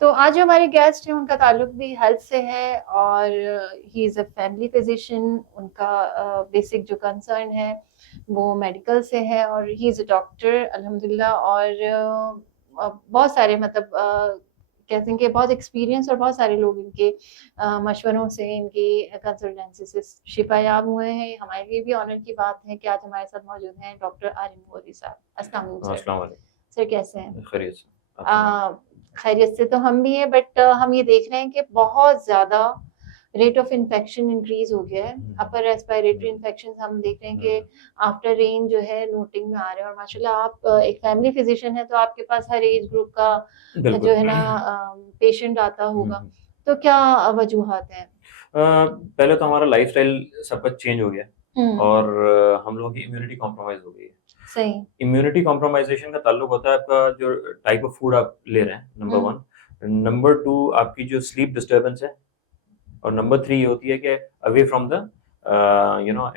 तो आज जो हमारे गेस्ट हैं उनका ताल्लुक भी हेल्थ से है और he is a family physician. उनका बेसिक जो कंसर्न है वो मेडिकल से है और ही इज़ अ डॉक्टर अल्हम्दुलिल्लाह। और बहुत सारे मतलब कहते हैं कि बहुत एक्सपीरियंस और बहुत सारे लोग इनके मशवरों से, इनकी कंसल्टेंसी से शिफायाब हुए हैं। हमारे लिए भी ऑनर की बात है कि आज हमारे साथ मौजूद हैं डॉक्टर आरिफ गौरी साहब। अस्सलाम वालेकुम सर। अस्सलाम वालेकुम। सर कैसे हैं? खैरियत से। आप सुनाएं। अ, खैरियत से तो हम भी हैं, बट हम ये देख रहे हैं कि बहुत ज़्यादा रेट ऑफ इन्फेक्शन इंक्रीज हो गया है। अपर रेस्पिरेटरी इन्फेक्शन हम देख रहे हैं कि आफ्टर रेन जो है नोटिंग में आ रहे हैं। और माशाल्लाह आप एक फैमिली फिजिशियन है तो आपके पास हर एज ग्रुप का जो बिल्कुल। है ना पेशेंट आता होगा। हम्म। तो क्या वजूहात हैं? पहले तो हमारा लाइफस्टाइल सब कुछ चेंज हो गया है हम्म। और हम लोगों की इम्यूनिटी कॉम्प्रोमाइज हो गई है। सही। इम्यूनिटी कॉम्प्रोमाइजेशन का ताल्लुक होता है आपका जो टाइप ऑफ फूड आप ले रहे हैं, नंबर हम्म। वन। नंबर टू, आपकी जो स्लीप डिस्टर्बेंस है। और नंबर थ्री ये होती है कि away from the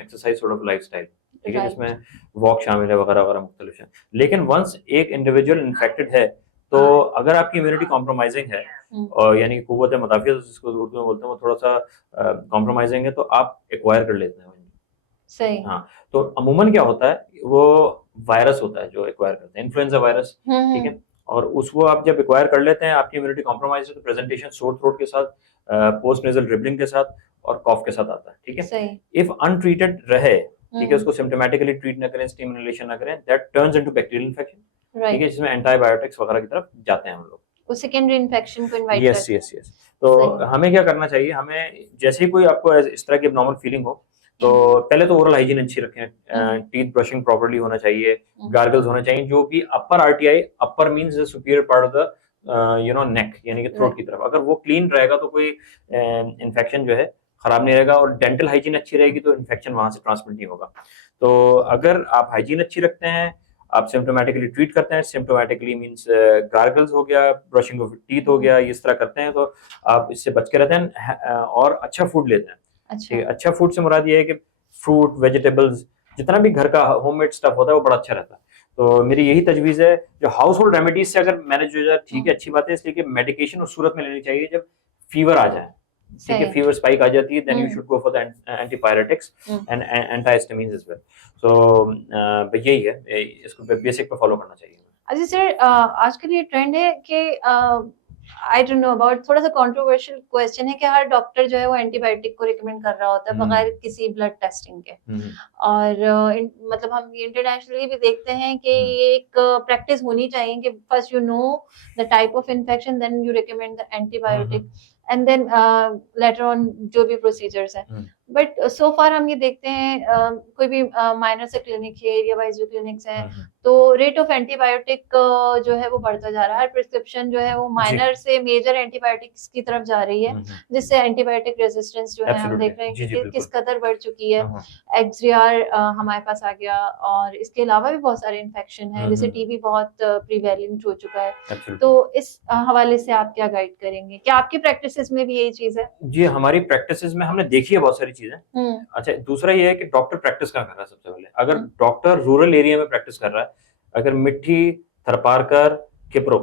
exercise sort of lifestyle, ठीक है, जिसमें राइट। वॉक शामिल है वगैरह वगैरह मुख्तलिफ है। लेकिन वंस एक इंडिविजुअल इन्फेक्टेड है तो अगर आपकी इम्यूनिटी कॉम्प्रोमाइजिंग है और यानी कि कुव्वत मुदाफ़ियत जिसको उर्दू में बोलते हैं वो थोड़ा सा कॉम्प्रोमाइजिंग है तो आप एक्वायर कर लेते हैं। सही। हाँ, तो अमूमन क्या होता है वो वायरस होता है जो एक्वायर करते हैं, इन्फ्लुएंजा वायरस, ठीक हम्म। है। और उसको आप जब एक्वायर कर लेते हैं, आपकी इम्यूनिटी कॉम्प्रोमाइज है तो प्रेजेंटेशन सोर थ्रोट के साथ, पोस्ट नेजल ड्रिबलिंग के साथ और कॉफ के साथ आता है, ठीक है। सही। इफ अनट्रीटेड रहे, ठीक है, हम्म। उसको सिम्टोमेटिकली ट्रीट ना करें, स्टीम इनहेलेशन ना करें, that turns into bacterial infection, ठीक है, राइट। जिसमें एंटीबायोटिक्स वगैरह की तरफ जाते हैं हम लोग। वो सेकेंडरी इन्फेक्शन को इनवाइट यस करता है। Yes yes. तो सही। हमें क्या करना चाहिए, हमें जैसे ही कोई आपको इस तरह की नॉर्मल फीलिंग हो तो पहले तो ओरल हाइजीन अच्छी रखें, टीथ ब्रशिंग प्रॉपर्ली होना चाहिए, गार्गल्स होना चाहिए जो कि upper RTI, upper means the superior part of the neck यानी कि थ्रोट की राइट। तरफ, अगर वो क्लीन रहेगा तो कोई इन्फेक्शन जो है खराब नहीं रहेगा। और डेंटल हाइजीन अच्छी रहेगी तो इन्फेक्शन वहां से ट्रांसमिट नहीं होगा। तो अगर आप हाइजीन अच्छी रखते हैं, आप सिम्टोमेटिकली ट्रीट करते हैं, सिम्टोमेटिकली मींस गार्गल्स हो गया, ब्रशिंग ऑफ टीथ हो गया, इस तरह करते हैं तो आप इससे बच के रहते हैं। और अच्छा फूड लेते हैं, ठीक अच्छा। है। अच्छा फूड से मुराद ये है कि फ्रूट, वेजिटेबल्स, जितना भी घर का होममेड स्टफ होता है वो बड़ा अच्छा रहता है। तो मेरी यही तजवीज़ है, जो हाउस होल्ड रेमेडीज से अगर मैनेज हो जाए ठीक है, अच्छी बात है, इसलिए कि मेडिकेशन उस सूरत में लेनी चाहिए जब फीवर आ जाए, ठीक है, सही। फीवर स्पाइक आ जाती है, then you should go for the antipyretics and antihistamines as well. तो यही है, इसको बेसिक पे फॉलो करना चाहिए। अच्छा सर, आजकल ये ट्रेंड है कि आई डोंट नो अबाउट, थोड़ा सा कंट्रोवर्शियल क्वेश्चन है कि हर डॉक्टर जो है वो एंटीबायोटिक को रिकमेंड कर रहा होता है बगैर किसी ब्लड टेस्टिंग के। और मतलब हम इंटरनेशनली भी देखते हैं कि ये एक प्रैक्टिस होनी चाहिए कि first you know the type of infection, then you recommend the antibiotic and then later on जो भी प्रोसीजर्स हैं। बट सो फार हम ये देखते हैं कोई भी माइनर से क्लिनिक है, एरिया वाइज जो क्लिनिक्स हैं, तो रेट ऑफ एंटीबायोटिक जो है वो बढ़ता जा रहा है। हर प्रिस्क्रिप्शन जो है वो जी, माइनर से मेजर एंटीबायोटिक्स की तरफ जा रही है, जिससे एंटीबायोटिक रेजिस्टेंस जो है हम एब्सोल्युटली, देख रहे हैं जी जी कि किस बिल्कुल। कदर बढ़ चुकी है। हाँ, एक्सडीआर हमारे पास आ गया और इसके अलावा भी बहुत सारे इन्फेक्शन हैं, जैसे टीबी बहुत प्रीवेलेंट हो चुका है। तो एब्सोल्युटली। इस हवाले से आप क्या गाइड करेंगे? क्या आपकी प्रैक्टिसेस में भी यही चीज है? जी, हमारी प्रैक्टिसेस में हमने देखी है बहुत सारी चीजें। हम्म। अच्छा, दूसरा ये है कि डॉक्टर प्रैक्टिस कहाँ कर रहा है सबसे पहले। अगर हम्म। डॉक्टर रूरल एरिया में प्रैक्टिस कर रहा है, अगर मिट्टी, थरपारकर, किप्रो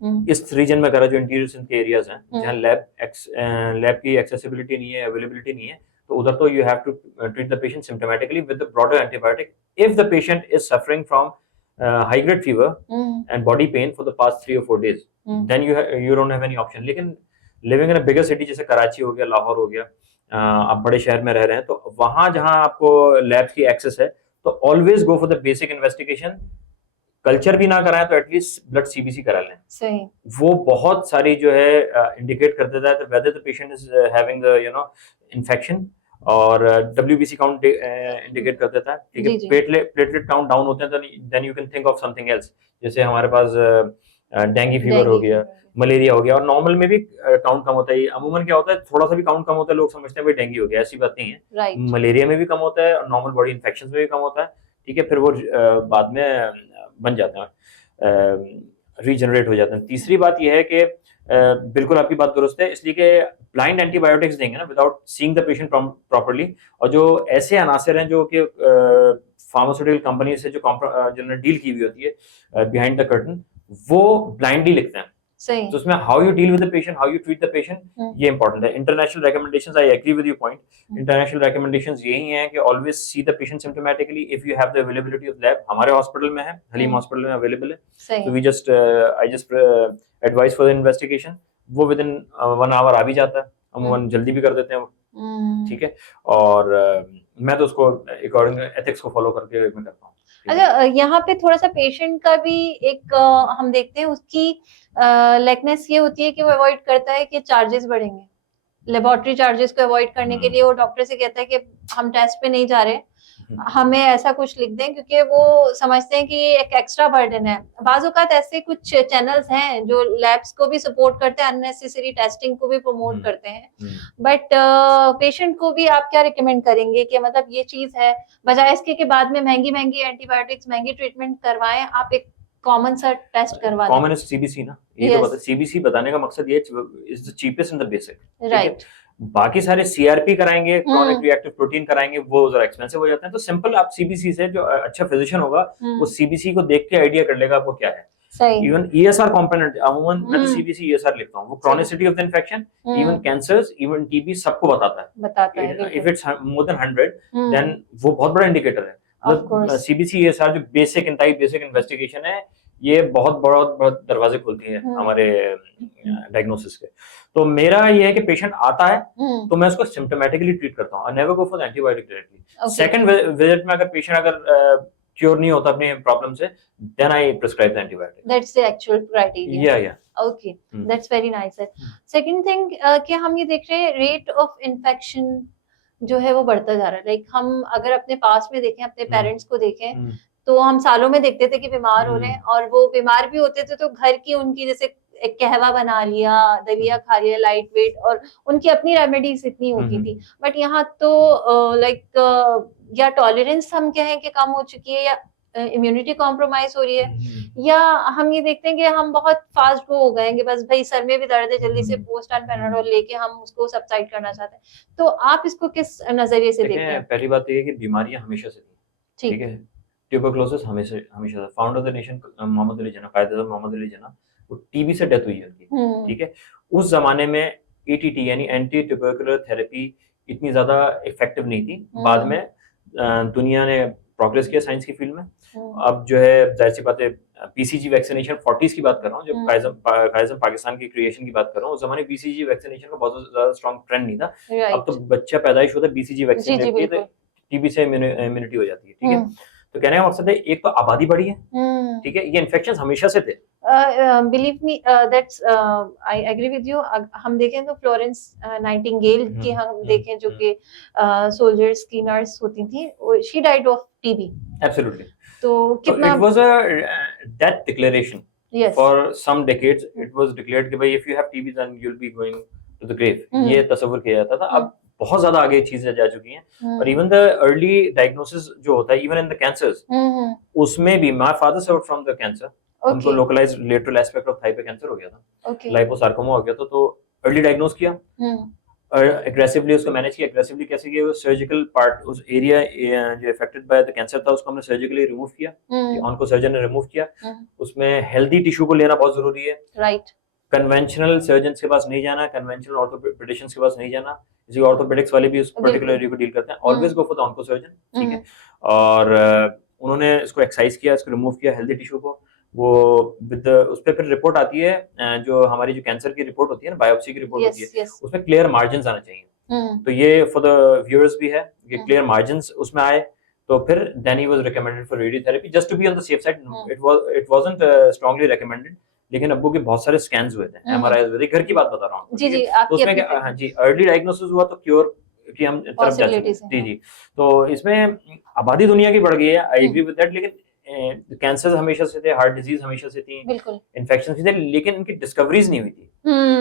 हम्म। इस रीजन में कर रहा है जो इंटीरियर सिंध के एरियाज हैं जहाँ हम्म। लैब की एक्सेसिबिलिटी नहीं है, अवेलेबिलिटी नहीं है, तो उधर तो you have to treat the patient symptomatically with the broader antibiotic if the patient is suffering from high grade fever and body pain for the past 3 or 4 days, then you don't have any option. लेकिन living in a bigger city जैसे कराची हो गया, लाहौर हो गया, आप बड़े शहर में रह रहे हैं, तो वहां जहां आपको लैब्स की एक्सेस है तो always go for the basic investigation. Culture भी ना कराएं तो एटलीस्ट ब्लड सीबीसी करा लें। सही। वो बहुत सारी जो है इंडिकेट कर देता है whether the patient is having the infection. और डब्ल्यूबीसी काउंट इंडिकेट कर देता है, ठीक है। जी जी। प्लेटलेट काउंट डाउन होते हैं तो then you can think of something else, जैसे हमारे पास डेंगू फीवर हो डेंगू गया, फीवर। मलेरिया हो गया। और नॉर्मल में भी काउंट कम होता है। अमूमन क्या होता है, थोड़ा सा भी काउंट कम होता है लोग समझते हैं भाई डेंगू हो गया, ऐसी बात नहीं है। राइट। मलेरिया में भी कम होता है और नॉर्मल बॉडी इन्फेक्शन में भी कम होता है, ठीक है। फिर वो बाद में बन जाते हैं, रीजनरेट हो जाते हैं। तीसरी बात यह है कि बिल्कुल आपकी बात दुरुस्त है, इसलिए कि ब्लाइंड एंटीबायोटिक्स देंगे ना without seeing the patient properly, और जो ऐसे अनासर हैं जो कि फार्मास्यूटिकल कंपनी से जो जिन्होंने डील की हुई होती है बिहाइंड द कर्टन, वो ब्लाइंडली लिखते हैं सही। तो उसमें how you deal with the patient, how you treat the patient, ये इंपॉर्टेंट है। International recommendations, I agree with your point, international recommendations यही हैं कि always see the patient symptomatically if you have the availability of lab. हमारे hospital में है, Haleem hospital में available है, तो we just I just advise for the investigation, वो विद इन 1 आवर आ भी जाता है, हम जल्दी भी कर देते हैं वो, ठीक है। और मैं तो उसको अकॉर्डिंग एथिक्स को फॉलो करके मैं करता हूँ। अच्छा, यहाँ पे थोड़ा सा पेशेंट का भी एक हम देखते हैं उसकी लेकनेस ये होती है कि वो अवॉइड करता है कि चार्जेस बढ़ेंगे, लेबोरेटरी चार्जेस को अवॉइड करने के लिए वो डॉक्टर से कहता है कि हम टेस्ट पे नहीं जा रहे, हमें ऐसा कुछ लिख दें, क्योंकि वो समझते हैं कि ये एक एक्स्ट्रा बर्डन है। बाज़-औक़ात ऐसे कुछ चैनल्स हैं जो लैब्स को भी सपोर्ट करते हैं, अननेसेसरी टेस्टिंग को भी प्रमोट करते हैं, बट पेशेंट को भी आप क्या रिकमेंड करेंगे कि मतलब ये चीज है, बजाय इसके कि बाद में महंगी एंटीबायोटिक्स, महंगी ट्रीटमेंट करवाएं, आप एक कॉमन सा टेस्ट करवा दें। कॉमन इज सीबीसी ना, ये तो बता, सीबीसी बताने का मकसद ये is the cheapest in the basic, right. बाकी सारे सीआरपी कराएंगे, क्रॉनिक रिएक्टिव प्रोटीन कराएंगे, वो जरा एक्सपेंसिव हो जाते हैं। तो सिंपल आप सीबीसी से, जो अच्छा फिजिशियन होगा वो सीबीसी को देख के आइडिया कर लेगा आपको क्या है। इवन ईएसआर कंपोनेंट, अमूमन मैं तो सीबीसी ईएसआर लिखता हूँ, वो chronicity of the infection, even cancers, even TB, सबको बताता है। If it's more than 100 then वो बहुत बड़ा इंडिकेटर है। मतलब सीबीसी ईएसआर जो बेसिक इन्वेस्टिगेशन है, ये बहुत बड़ा दरवाजे खोलती है हमारे डायग्नोसिस के। तो मेरा ये है कि पेशेंट आता है तो मैं उसको सिम्प्टोमेटिकली ट्रीट करता हूँ, I never go for antibiotic directly. Second visit में अगर पेशेंट क्योर नहीं होता अपने प्रॉब्लम से, then I prescribe the antibiotic. That's the actual criteria. Yeah okay, that's very nice. Second thing कि हम ये देख रहे हैं रेट ऑफ इन्फेक्शन जो है वो बढ़ता जा रहा है। लाइक हम अगर अपने पास में देखें, अपने पेरेंट्स को देखें, तो हम सालों में देखते थे कि बीमार हो रहे हैं, और वो बीमार भी होते थे तो घर की उनकी जैसे एक कहवा बना लिया, दलिया खा लिया लाइट वेट, और उनकी अपनी रेमेडीज इतनी होती थी। बट यहाँ तो लाइक या टॉलरेंस हम कहें कि कम हो चुकी है, या इम्यूनिटी कॉम्प्रोमाइज हो रही है, या हम ये देखते हैं कि हम बहुत फास्ट गो हो गए हैं कि बस भाई सर में भी दर्द है, जल्दी से पोस्टान पैराडोल लेके हम उसको सबसाइड करना चाहते हैं। तो आप इसको किस नजरिए से देखते हैं? पहली बात ये है कि बीमारियां हमेशा से थी, ठीक है। ट्यूबरकुलोसिस हमेशा founder of the nation Mohammad Ali Jinnah, कायदे मोहम्मद अली जिन्ना, वो टीबी से डेथ हुई है उनकी, ठीक है। उस जमाने में एटीटी यानी एंटी ट्यूबरकुलर थेरेपी इतनी ज्यादा इफेक्टिव नहीं थी। बाद में दुनिया ने प्रोग्रेस किया साइंस की फील्ड में। अब जो है जाहिर सी बात है, बीसीजी वैक्सीनेशन 40s की बात कर रहा हूँ, जब कायज़म पाकिस्तान की क्रिएशन की बात कर रहा हूँ, उस जमाने बीसीजी वैक्सीनेशन का बहुत ज्यादा स्ट्रॉन्ग ट्रेंड नहीं था। अब तो बच्चा पैदाइश होता है बीसीजी वैक्सीन लेके तो टीबी से इम्यूनिटी हो जाती है, ठीक है। तो कहने का मकसद है, एक तो आबादी बढ़ी है, ठीक है, ये इन्फेक्शंस हमेशा से थे। Believe me, that's I agree with you. हम देखें तो फ्लोरेंस नाइटिंगेल की हम देखें, जो कि सोल्जर्स की नर्स होती थी, she died of TB. Absolutely. तो कितना it was a death declaration for some decades. It was declared कि भाई if you have TB then you will be going to the grave, ये तस्वीर किया जाता था। अब बहुत ज्यादा आगे चीजें जा चुकी हैं, और इवन द अर्ली डायग्नोसिस जो होता है, इवन इन द कैंसर्स, उसमें भी my father suffered from the cancer, उनको localised lateral aspect of thigh पे कैंसर हो गया था, लाइपोसार्कोमा हो गया था। तो अर्ली डायग्नोस किया, एग्रेसिवली उसको मैनेज किया। एग्रेसिवली कैसे किया? सर्जिकल पार्ट, उस एरिया जो अफेक्टेड बाय द कैंसर था, उसको हमने सर्जिकली रिमूव किया, ऑन्को सर्जन ने रिमूव किया। उसमें हेल्दी टिश्यू को लेना बहुत जरूरी है, राइट। कन्वेंशनल सर्जन्स के पास नहीं जाना, कन्वेंशनल ऑर्थोपेडिशियंस के पास नहीं जाना। इसी ऑर्थोपेडिक्स वाले भी उस पर्टिकुलर एरिया को डील करते हैं। Always go for the onco surgeon, ठीक है। और उन्होंने इसको एक्सरसाइज किया, इसको रिमूव किया हेल्दी टिश्यू को। वो विद उस पे फिर रिपोर्ट आती है, जो हमारी जो कैंसर की रिपोर्ट होती है ना, बायोप्सी की रिपोर्ट होती है, उसमें क्लियर मार्जिन्स आना चाहिए। तो ये फॉर द व्यूअर्स भी है कि क्लियर मार्जिन्स उसमें आए, तो फिर then he was recommended for radiotherapy just to be on the safe side. It wasn't strongly recommended, लेकिन अब्बू के बहुत सारे स्कैन्स हुए थे, एमआरआई हुए थे, घर की बात बता रहा हूँ। जी जी, तो उसमें हाँ जी, अर्ली डायग्नोसिस हुआ तो क्योर की हम तरफ जा चुके हैं। जी जी, तो इसमें आबादी दुनिया की बढ़ गई है, आई एग्री विद दैट। लेकिन कैंसर हमेशा से थे, हार्ट डिजीज हमेशा से थी, इन्फेक्शन थे, लेकिन इनकी डिस्कवरीज नहीं हुई थी,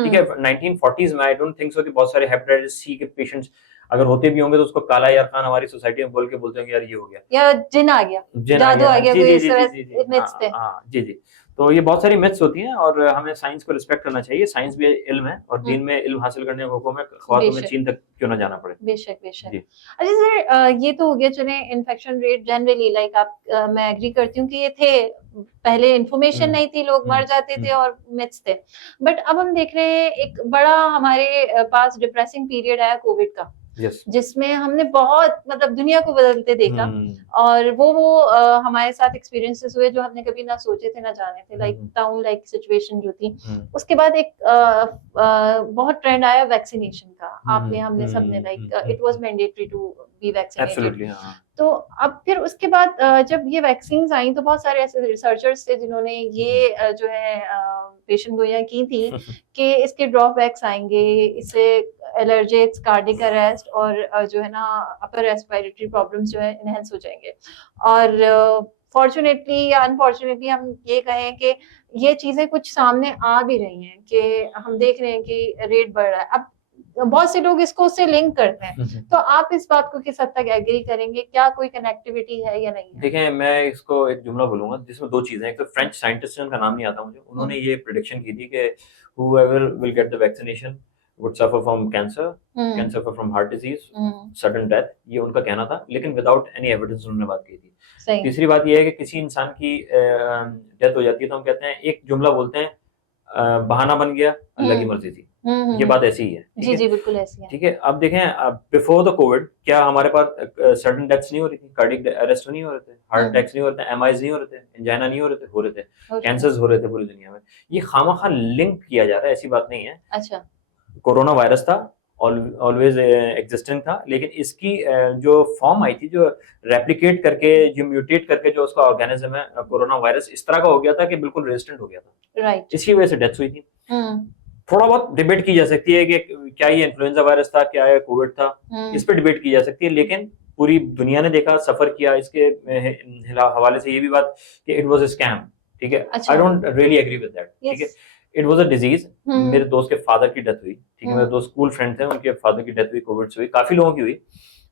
ठीक है। 1940s में आई डोंट थिंक सो कि बहुत सारे हेपेटाइटिस सी के पेशेंट्स अगर होते भी होंगे तो उसको काला यार खान हमारी सोसाइटी में बोलते हैं कि यार ये हो गया, या जिन आ गया, जादू आ गया, कोई इस तरह मिथ्स थे। हाँ जी जी। तो ये बहुत सारी मिथ्स होती हैं और हमें साइंस को रिस्पेक्ट करना चाहिए। साइंस भी इल्म है और दीन में इल्म हासिल करने का हुक्म है, ख्वाह तुम्हें बेशक चीन तक क्यों ना जाना पड़े। बेशक बेशक। जी। अच्छा सर, ये तो हो गया चले इन्फेक्शन रेट जनरली, लाइक आप मैं एग्री करती हूँ कि ये थे, पहले इन्फॉर्मेशन नहीं थी, लोग मर जाते थे और मिथ्स थे। बट अब हम देख रहे हैं एक बड़ा हमारे पास डिप्रेसिंग पीरियड आया कोविड का, जिसमें हमने बहुत मतलब दुनिया को बदलते देखा और वो हमारे साथ एक्सपीरियंसेस हुए जो हमने कभी ना सोचे थे ना जाने थे, लाइक टाउन लाइक सिचुएशन जो थी। उसके बाद एक बहुत ट्रेंड आया वैक्सीनेशन का, आपने हमने सबने, like it was mandatory to be vaccinated. तो अब फिर उसके बाद जब ये वैक्सीन्स आई तो बहुत सारे ऐसे रिसर्चर्स थे जिन्होंने ये जो है पेशेंट गोइयां की थी कि इसके ड्रॉबैक्स आएंगे, इससे एलर्जिक्स, कार्डिक अरेस्ट और जो है ना अपर रेस्पिरेटरी प्रॉब्लम्स जो है इनहेंस हो जाएंगे। और फॉर्चुनेटली या अनफॉर्चुनेटली हम ये कहें कि ये चीजें कुछ सामने आ भी रही हैं कि हम देख रहे हैं कि रेट बढ़ रहा है। अब बहुत से लोग इसको उससे लिंक करते हैं, तो आप इस बात को किस हद तक एग्री करेंगे, क्या कोई कनेक्टिविटी है या नहीं है? देखें, मैं इसको एक जुमला बोलूंगा जिसमें दो चीजें हैं। एक तो फ्रेंच साइंटिस्ट, उनका नाम नहीं आता मुझे, उन्होंने ये प्रेडिक्शन की थी कि whoever will get the vaccination would suffer from cancer, can suffer from heart disease, sudden death, ये उनका कहना था, लेकिन विदाउट एनी एविडेंस उन्होंने बात की थी। तीसरी बात ये है कि किसी इंसान की डेथ हो जाती है तो हम कहते हैं, एक जुमला बोलते हैं, बहाना बन गया, अल्लाह की मर्जी थी। ये बात ऐसी ही है। जी जी बिल्कुल ऐसी है। ठीक है, अब देखें, बिफोर द कोविड क्या हमारे पास सडन डेथ्स नहीं हो रही थी, कार्डियक अरेस्ट नहीं हो रहे थे, हार्ट अटैक्स नहीं हो रहे थे, एमआईज नहीं हो रहे थे, एंजाइना नहीं हो रहे थे, कैंसर्स हो रहे थे पूरी दुनिया में। ये खामखा लिंक किया जा रहा है, ऐसी बात नहीं है। अच्छा, कोरोना वायरस था, ऑलवेज एग्जिस्टिंग था, लेकिन इसकी जो फॉर्म आई थी, जो रेप्लिकेट करके, जो म्यूटेट करके जो उसका ऑर्गेनिज्म है, कोरोना वायरस इस तरह का हो गया था कि बिल्कुल रेजिस्टेंट हो गया था। राइट। इसकी वजह से डेथ हुई थी। थोड़ा बहुत डिबेट की जा सकती है कि क्या ये इन्फ्लुएंजा वायरस था, क्या ये कोविड था, इस पर डिबेट की जा सकती है, लेकिन पूरी दुनिया ने देखा, सफर किया। इसके हवाले से ये भी बात कि इट वाज अ स्कैम। ठीक है, I don't really agree with that. ठीक है, इट वाज अ डिजीज। मेरे दोस्त के फादर की डेथ हुई। ठीक है, मेरे दो स्कूल फ्रेंड थे, उनके फादर की डेथ हुई, कोविड से हुई, काफी लोगों की हुई।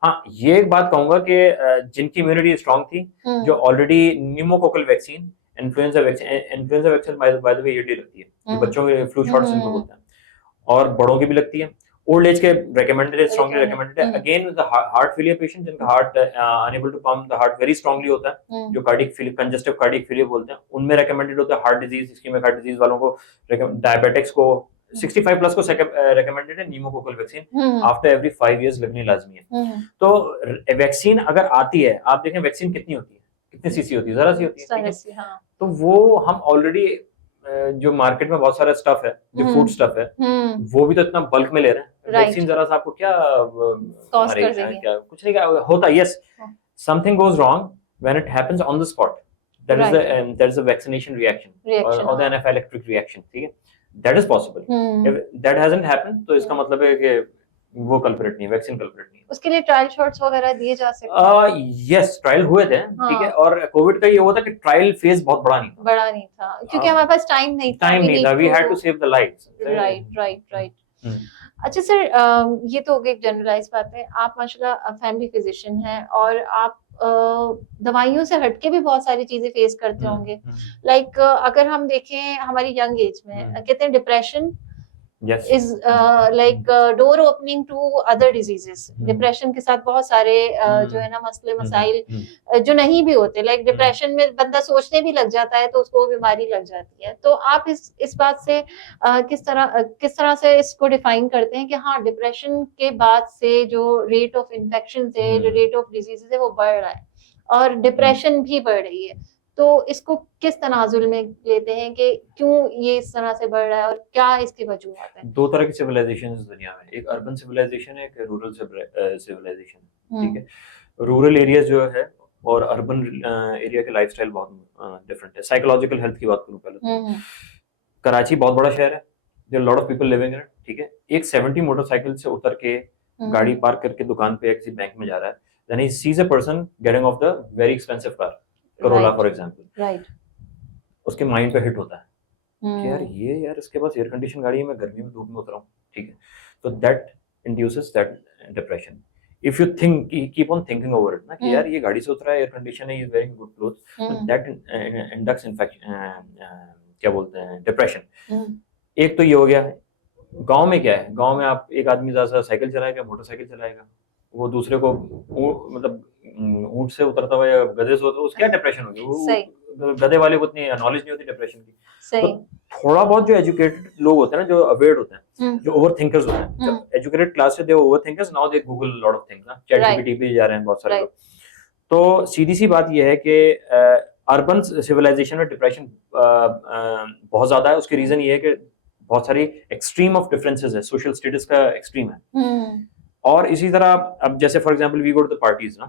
हाँ, ये एक बात कहूंगा कि जिनकी इम्यूनिटी स्ट्रांग थी, जो already pneumococcal vaccine, influenza vaccine by the way ये लगती है, बच्चों के फ्लू शॉट्स इनको बोलते हैं, और बड़ों की भी लगती है। ओल्ड एज के रेकमेंडेड है, स्ट्रांगली रेकमेंडेड है। Again the heart failure patient, जिनका heart unable to pump the heart very strongly होता है, जो cardiac failure, congestive cardiac failure बोलते हैं, उनमें रेकमेंडेड होता है। Heart disease, ischaemic heart disease वालों को, डायबिटिक्स को, 65 प्लस को रेकमेंडेड है pneumococcal vaccine, after every 5 years लगनी लाजमी है। तो वैक्सीन अगर आती है, आप देखें वैक्सीन कितनी होती है, कितनी सीसी होती है, जरा सी होती है। तो वो हम ऑलरेडी जो मार्केट में बहुत सारा स्टफ है, जो फूड स्टफ है, वो भी तो इतना बल्क में ले रहे हैं। वैक्सीन जरा सा आपको क्या क्या कुछ नहीं होता। Yes, something goes wrong when it happens on the spot, that is a vaccination reaction और द एनाफिलैक्टिक रिएक्शन। ठीक है, that is possible. If that hasn't happened तो इसका मतलब है कि वो कल्प्रिट नहीं है, वैक्सीन कल्प्रिट नहीं है। उसके लिए ट्रायल शॉट्स वगैरह दिए जा सकते हैं। यस, ट्रायल हुए थे। ठीक है, और कोविड का ये हुआ था कि ट्रायल फेज बहुत बड़ा नहीं था, क्योंकि हमारे पास टाइम नहीं था, we had to save the lives. Right. अच्छा सर, ये तो हो गई एक जनरलाइज बात है। आप माशाल्लाह फैमिली फिजिशियन हैं और आप दवाइयों से हटके भी बहुत सारी चीजें फेस करते होंगे। लाइक अगर हम देखें हमारी यंग एज में, कहते हैं depression is like door opening to other diseases. Depression के साथ बहुत सारे जो है ना मसले मसाइल जो नहीं भी होते, लाइक डिप्रेशन में बंदा सोचने भी लग जाता है तो उसको बीमारी लग जाती है। तो आप इस बात से किस तरह से इसको डिफाइन करते हैं कि हाँ, डिप्रेशन के बाद से जो रेट ऑफ इन्फेक्शन है, जो रेट ऑफ डिजीजेस है, वो बढ़ रहा है और डिप्रेशन भी बढ़ रही है। तो इसको किस तनाजुल में लेते हैं कि क्यों ये इस तरह से बढ़ रहा है और क्या इसकी वजूहत है? दो तरह की सिविलाइजेशन इस दुनिया में, एक अर्बन सिविलाइजेशन है, एक रूरल सिविलाइजेशन। ठीक है, रूरल एरिया जो है और अर्बन एरिया के लाइफस्टाइल बहुत डिफरेंट है। साइकोलॉजिकल हेल्थ की बात करूं पहले, कराची बहुत बड़ा शहर है, there lot of people living in it. ठीक है, एक 70 मोटरसाइकिल से उतर के गाड़ी पार्क करके दुकान पे किसी बैंक में जा रहा है, then he sees a person getting of the very expensive car, Corolla for example. Right, उसके माइंड पे हिट होता है कि यार इसके पास एयर कंडीशन गाड़ी है, मैं गर्मी में धूप में उतरा हूँ। ठीक है, तो that induces that depression. if you think, keep on thinking over it ना कि यार ये गाड़ी से उतरा है, एयर कंडीशन है, he is wearing good clothes, so that inducts infection, क्या बोलते हैं, डिप्रेशन। एक तो ये हो गया। गांव में क्या है, गांव में आप एक आदमी ज्यादा साइकिल चलाएगा, मोटरसाइकिल चलाएगा, वो दूसरे को मतलब ऊंट से उतरता हुआ या गधे से, उसको क्या डिप्रेशन होगी, वो गधे वाले को इतनी नॉलेज नहीं होती डिप्रेशन की। तो थोड़ा बहुत जो एजुकेटेड लोग होते हैं ना, जो अवेयर होते हैं, जो ओवर थिंकर्स होते हैं, जब एजुकेटेड क्लास से they over thinkers, now they Google lot of things ना, चैट जीपीटी पे जा रहे हैं बहुत सारे लोग। तो सीधी सी बात ये है कि अर्बन सिविलाइजेशन में डिप्रेशन बहुत ज्यादा है। उसके रीजन ये है कि बहुत सारी एक्सट्रीम ऑफ डिफरेंसेस है, सोशल स्टेटस का एक्सट्रीम है। और इसी तरह अब जैसे for example we go to the parties ना,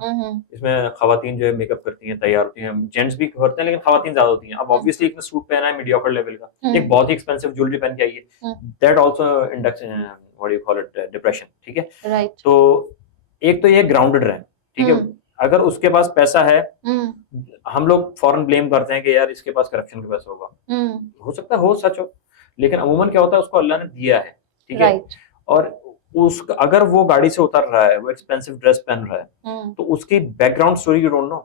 इसमें खवातीन जो है मेकअप करती हैं, तैयार होती हैं, जेंट्स भी करते हैं लेकिन खवातीन ज्यादा होती हैं। अब ऑब्वियसली एक ने सूट पहना है मीडियोकर लेवल का, एक बहुत ही एक्सपेंसिव ज्वेलरी पहन के आई है, that also index what you call it depression, ठीक है। राइट। तो एक तो ये ग्राउंडेड रहे, ठीक है। अगर उसके पास पैसा है, हम लोग फौरन ब्लेम करते हैं कि यार इसके पास करप्शन का पैसा होगा, हो सकता है हो, सच हो, लेकिन अमूमन क्या होता है, उसको अल्लाह ने दिया है, ठीक है। और उसका अगर वो गाड़ी से उतर रहा है, वो एक्सपेंसिव ड्रेस पहन रहा है, तो उसकी background story you don't know.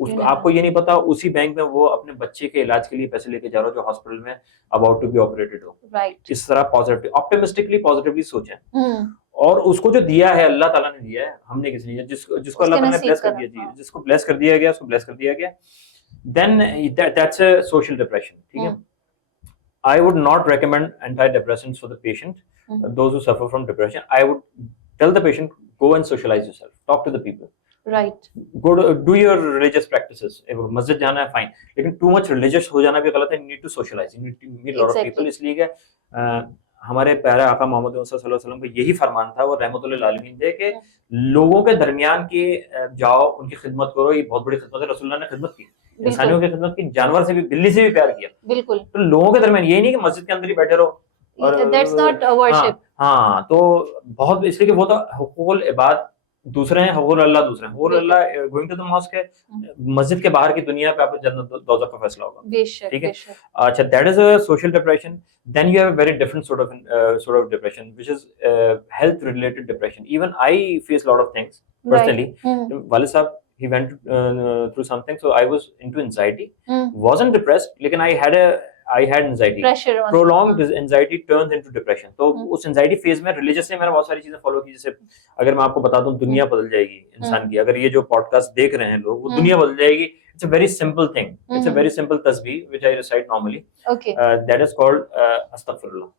उसको आपको ये नहीं पता उसी बैंक में वो अपने बच्चे के इलाज के लिए पैसे लेके जा रहा हो जो हॉस्पिटल में अबाउट टू बी ऑपरेटेड हो। राइट। इस तरह पॉजिटिव ऑप्टिमिस्टिकली पॉजिटिवली सोचें। और उसको जो दिया है अल्लाह ताला ने दिया है, हमने किसी ने जिसको अल्लाह ताला ने ब्लेस कर दिया, जिसको ब्लेस कर दिया गया, उसको ब्लेस कर दिया गया, then that's a social depression, ठीक है। I would not recommend antidepressants for the patient, those who suffer from depression. I would tell the patient, go and socialize yourself, talk to the people. Right. Go to, do your religious practices. मस्जिद जाना है fine, लेकिन too much religious हो जाना भी गलत है. You need to socialize. You need to meet a lot of people. इसलिए कि हमारे प्यारे आका मोहम्मद सल्लल्लाहु अलैहि वसल्लम का यही फरमान था, वो रहमतुल लिल आलमीन थे, कि लोगों के दरमियान की जाओ, उनकी खिदमत करो। ये बहुत बड़ी खिदमत है, रसूलुल्लाह ने खिदमत की, इंसानियों की खिदमत की, जानवर से भी, बिल्ली से भी प्यार किया। बिल्कुल। तो लोगों के दरमियान ये नहीं कि मस्जिद के अंदर ही बैठे रहो और That's not worship. हाँ, तो बहुत, इसलिए कि वो तो हुकूकुल इबाद दूसरे हैं, हुकूकुल अल्लाह दूसरे हैं। हुकूकुल अल्लाह गोइंग टू द मॉस्क है, मस्जिद के बाहर की दुनिया पे आपको जन्नत दोज़ख का फैसला होगा। बेशक, ठीक है। अच्छा, that is a social depression. Then you have a very different sort of depression, which is health related depression. Even I face a lot of things personally. Walid sahab, he went through something, so I was into anxiety. Wasn't depressed, लेकिन I had anxiety. Pressure on prolonged anxiety turns into depression. तो उस anxiety phase में religiously मैंने बहुत सारी चीजें follow की। जैसे अगर मैं आपको बता दूं, दुनिया बदल जाएगी इंसान की। अगर ये जो पॉडकास्ट देख रहे हैं लोग, वो दुनिया बदल जाएगी। It's a very simple thing. It's a very simple tasbih which I recite normally. Okay. That is called astaghfirullah.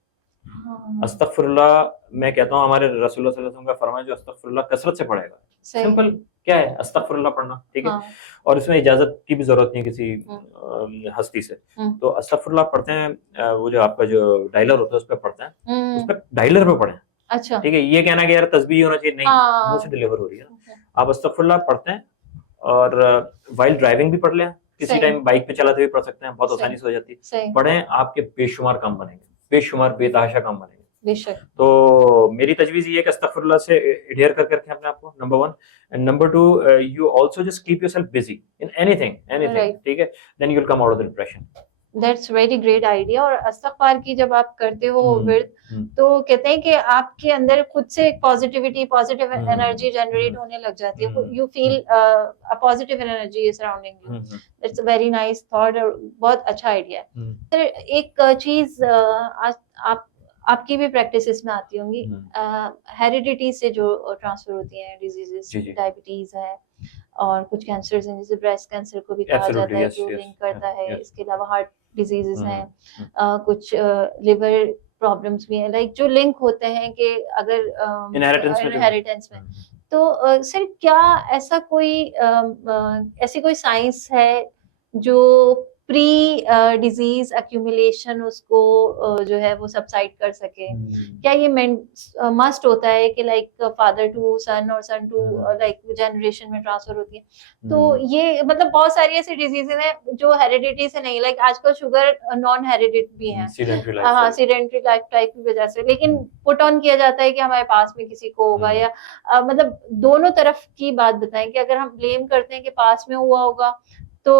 अस्तगफिरुल्लाह मैं कहता हूँ, हमारे रसूलुल्लाह सल्लल्लाहु अलैहि वसल्लम का फरमान, जो अस्तगफिरुल्लाह कसरत से पढ़ेगा। सिंपल क्या है, अस्तगफिरुल्लाह पढ़ना, ठीक है। और इसमें इजाजत की भी जरूरत नहीं किसी हस्ती से। तो अस्तगफिरुल्लाह पढ़ते हैं, वो जो आपका जो डायलर होता है उस पर पढ़ते हैं, उस पर डायलर पे पढ़ें। अच्छा, ठीक है। ये कहना कि यार तस्बीह होना चाहिए, नहीं, मुंह से डिलीवर हो रही है। आप अस्तगफिरुल्लाह पढ़ते हैं, और वाइल ड्राइविंग भी पढ़ लें, किसी टाइम बाइक पे चलाते हुए पढ़ सकते हैं, बहुत आसानी से हो जाती है। पढ़ें, आपके बेशुमार काम बनेंगे, बेशुमार बेतहाशा काम बनेंगे। बेशक। तो मेरी तजवीज़ ये है कि अस्तगफिरुल्लाह से एडहेयर करके रखें अपने आप को, number 1। And number 2, you also just keep yourself busy in anything, ठीक है। Then you will come out of the depression. That's very great idea. और इस्तग़फ़ार की जब आप करते हो विर्द, तो कहते हैं कि आपके अंदर खुद से एक पॉजिटिविटी, पॉजिटिव एनर्जी जनरेट होने लग जाती है। You feel a positive energy surrounding you. That's a very nice thought और बहुत अच्छा आइडिया है। सर, एक चीज आपकी भी प्रैक्टिसेस में आती होंगी, हेरिडिटी से जो ट्रांसफर होती हैं डिजीजेस, डायबिटीज है और कुछ कैंसर्स हैं, जैसे ब्रेस्ट कैंसर को भी कहा जाता है, जो लिंक करता है। इसके अलावा हार्ट डिजीजेस हैं, कुछ लिवर प्रॉब्लम्स भी हैं, लाइक जो लिंक होते हैं कि अगर इनहेरिटेंस में। तो सर, क्या ऐसा कोई ऐसी कोई साइंस है जो प्री डिजीज एक्यूमुलेशन उसको जो है वो सबसाइड कर सके? क्या ये मस्ट होता है कि लाइक फादर टू सन और सन टू लाइक जनरेशन में ट्रांसफर होती है? तो ये मतलब बहुत सारी ऐसी डिजीजेस हैं जो हेरिडिटी से नहीं, लाइक आजकल शुगर नॉन हेरिडिट भी है, हाँ, सीडेंटरी लाइफ टाइप की वजह से, लेकिन पुट ऑन किया जाता है कि हमारे पास में किसी को होगा। या मतलब दोनों तरफ की बात बताएं कि अगर हम ब्लेम करते हैं कि पास में हुआ होगा, तो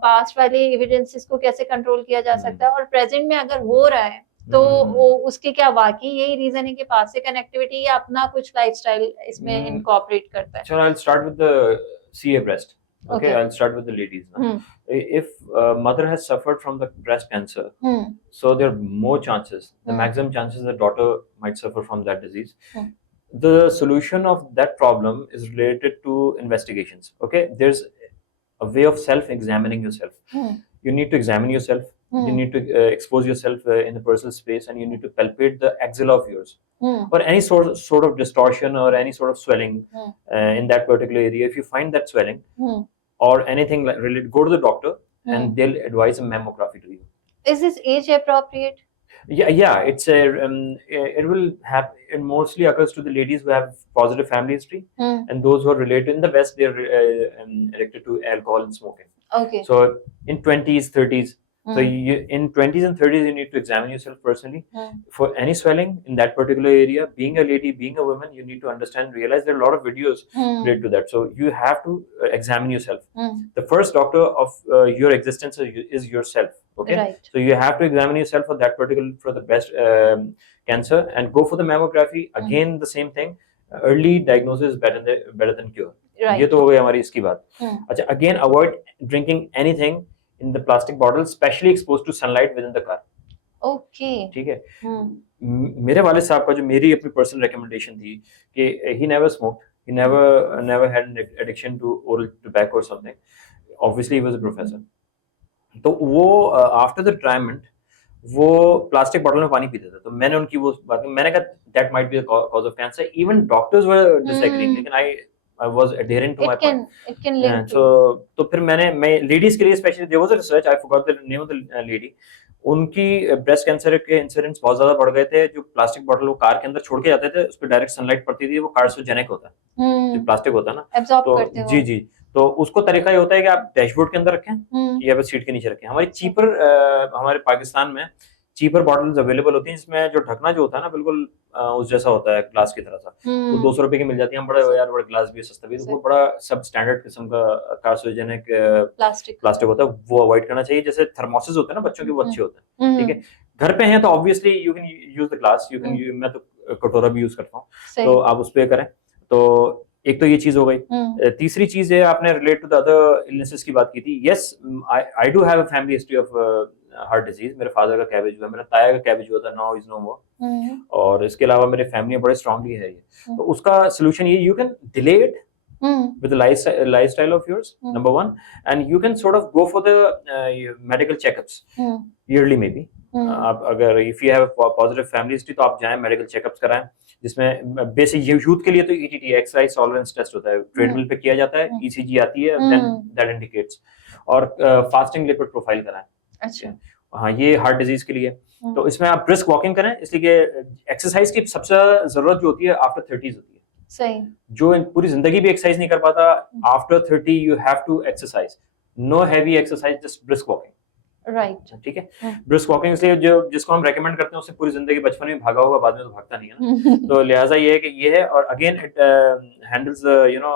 पास्ट वाले एविडेंसेस को कैसे कंट्रोल किया जा सकता है, और प्रेजेंट में अगर हो रहा है तो वो उसके क्या वाकई यही रीजन है कि पास से कनेक्टिविटी या अपना कुछ लाइफस्टाइल इसमें इनकॉर्पोरेट करता है? So I'll start with the CA breast. Okay, I'll start with the ladies now. If mother has suffered from the breast cancer, so there are more chances, the maximum chances the daughter might suffer from that disease. The solution of that problem is related to investigations. Okay, there's a way of self-examining yourself. You need to examine yourself. You need to expose yourself in the personal space, and you need to palpate the axilla of yours, or any sort of distortion or any sort of swelling in that particular area. If you find that swelling or anything like related, go to the doctor and they'll advise a mammography to you. Is this age appropriate? Yeah, it's it will have, it mostly occurs to the ladies who have positive family history, and those who are related in the West, they're addicted to alcohol and smoking. Okay. So in 20s, 30s, so you, in 20s and 30s, you need to examine yourself personally for any swelling in that particular area. Being a lady, being a woman, you need to understand, realize there are a lot of videos related to that. So you have to examine yourself. The first doctor of your existence is yourself. Okay, right. So you have to examine yourself for that particular, for the breast cancer, and go for the mammography. Again, the same thing. Early diagnosis is better than cure. Right. ये तो हो गई हमारी इसकी बात. अच्छा, again, avoid drinking anything in the plastic bottle, especially exposed to sunlight within the car. Okay. ठीक है. मेरे वाले साहब का जो मेरी अपनी पर्सनल रिकमेंडेशन थी कि he never smoked, he never had an addiction to oral tobacco or something. Obviously, he was a professor. तो वो आफ्टर द रिटायरमेंट वो प्लास्टिक बॉटल में पानी पीते थे. तो मैंने उनकी वो बात, मैंने कहा that might be the cause of cancer. Even doctors were disagreeing, लेकिन I was adhering to my point. It can link to. तो फिर मैं लेडीज के लिए specially, there was a research, I forgot the name of the lady. उनकी breast cancer के incidents बहुत ज्यादा बढ़ गए थे. जो प्लास्टिक बॉटल वो कार के अंदर छोड़ के जाते थे, उस पर डायरेक्ट सनलाइट पड़ती थी, वो कार्सिनोजेनिक होता है, जो प्लास्टिक होता है ना, Absorb करते हो. जी. तो उसको तरीका ये होता है कि आप डैशबोर्ड के अंदर रखें या फिर सीट के नीचे रखें. हमारी चीपर हमारे पाकिस्तान में चीपर बॉटल्स अवेलेबल होती हैं, जिसमें जो ढकना जो होता है ना बिल्कुल उस जैसा होता है, ग्लास की तरह सा. वो 200 रुपए की मिल जाती है. हम बड़े ग्लास भी सस्ता भी, वो बड़ा सब स्टैंडर्ड किस्म का कार्सिनोजेनिक प्लास्टिक होता है, वो अवॉइड करना चाहिए. जैसे थर्मोसेस होते हैं ना बच्चों के, वो अच्छे होते हैं. ठीक है, घर पे हैं तो obviously you can use the glass, you can, मैं तो कटोरा भी यूज करता हूँ, तो आप उस पे करें. तो एक तो ये चीज हो गई. तीसरी चीज है, आपने relate to the other illnesses की बात की थी. Yes, I do have a family history of heart disease. मेरे फादर का कैबेज हुआ, मेरा ताया का कैबेज हुआ था, नाउ इज नो मोर. और इसके अलावा मेरे फैमिली बड़े स्ट्रांगली है ये. तो उसका सोल्यूशन ये, you can delay it with the lifestyle of yours, number one, and you can sort of go for the medical checkups yearly maybe. आप अगर if you have a positive family history, तो आप जाएं medical checkups कराएं, जिसमें basic youth के लिए तो ETT, एक्सरसाइज टॉलरेंस टेस्ट होता है, ट्रेडमिल पे किया जाता है, ECG आती है, then that indicates, और फास्टिंग लिपिड प्रोफाइल कराएं. अच्छा. हाँ, ये हार्ट डिजीज के लिए. तो इसमें आप ब्रिस्क वॉकिंग करें, इसलिए एक्सरसाइज की सबसे जरूरत जो होती है आफ्टर 30s होती है. सही. जो पूरी जिंदगी भी एक्सरसाइज नहीं कर पाता, after 30 you have to exercise. No heavy exercise, just brisk walking. Right. ठीक है. ब्रिस्क वॉकिंग इसलिए जो जिसको हम रेकमेंड करते हैं उससे पूरी जिंदगी बचपन में भागा होगा, बाद में तो भागता नहीं है ना. तो लिहाजा ये है कि ये है. और again it handles you know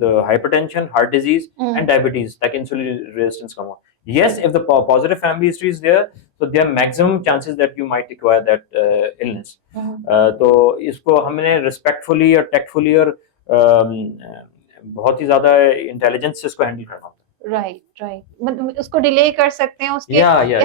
the hypertension, heart disease and diabetes, ताकि insulin resistance कम हो. Yes, if the positive family history is there, so there are maximum chances that you might acquire that illness. तो इसको हमने respectfully और tactfully और बहुत ही ज्यादा intelligence से इसको हैंडल करना होता है. राइट. मतलब उसको डिले कर सकते हैं, उसके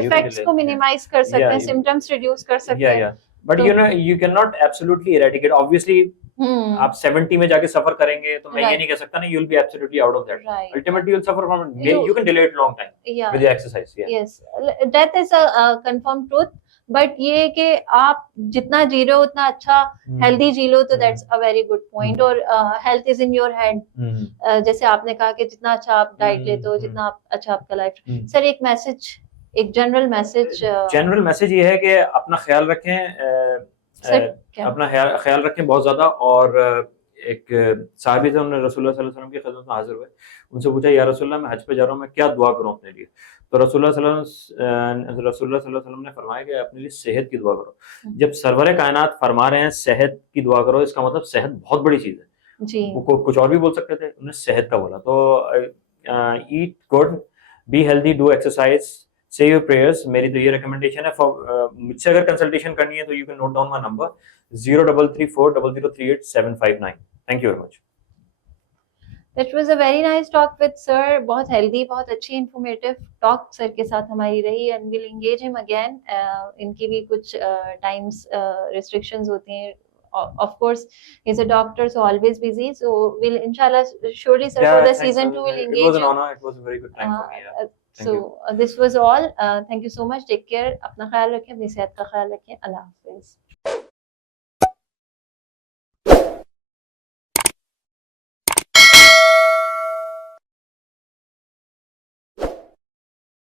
इफेक्ट्स को मिनिमाइज कर सकते हैं, सिम्टम्स रिड्यूस कर सकते हैं. But you know you can not absolutely eradicate. Obviously आप 70 में जाके सफर करेंगे तो मैं ये नहीं कह सकता ना you will be absolutely out of that. Ultimately you will suffer from, you can delay it long time with exercise. Yes, that is a confirm truth. But ये कि आप जितना जी रहे हो उतना अच्छा हेल्दी जी लो, तो that's a very good point. और health is in your hand. जैसे आपने कहा कि जितना अच्छा आप डाइट लेते हो, जितना अच्छा आपका लाइफ. सर, एक मैसेज, एक जनरल मैसेज ये है कि अपना ख्याल रखें, अपना ख्याल रखें बहुत ज्यादा. और एक साहबी थे, उन्होंने रसूलुल्लाह सल्लल्लाहु अलैहि वसल्लम की खिदमत में हाजिर हुए. उनसे पूछा, या रसूलुल्लाह मैं हज पे जा रहा हूँ, मैं क्या दुआ करूँ अपने लिए? तो रसूलुल्लाह सल्लल्लाहु अलैहि वसल्लम ने फरमाया कि अपने लिए सेहत की दुआ करो. जब सरवरे कायनात फरमा रहे हैं सेहत की दुआ करो, इसका मतलब सेहत बहुत बड़ी चीज है जी. वो कुछ और भी बोल सकते थे, उन्होंने सेहत का बोला. तो eat good, be healthy, do exercise, say your prayers. मेरी तो ये recommendation है. For मुझसे अगर consultation करनी है तो you can note down my number 03340038 Thank you very much. That was a very nice talk with sir. बहुत healthy, बहुत अच्छी informative talk sir के साथ हमारी रही, and we'll engage him again. इनकी भी कुछ times restrictions होती हैं. Of course, he's a doctor, so always busy. So we'll inshallah surely sir for the season 2 will engage. It was an honor. It was a very good time for me. Yeah. So this was all. Thank you so much. Take care. अपना ख्याल रखें, अपनी सेहत का ख्याल रखें. Allah Hafiz.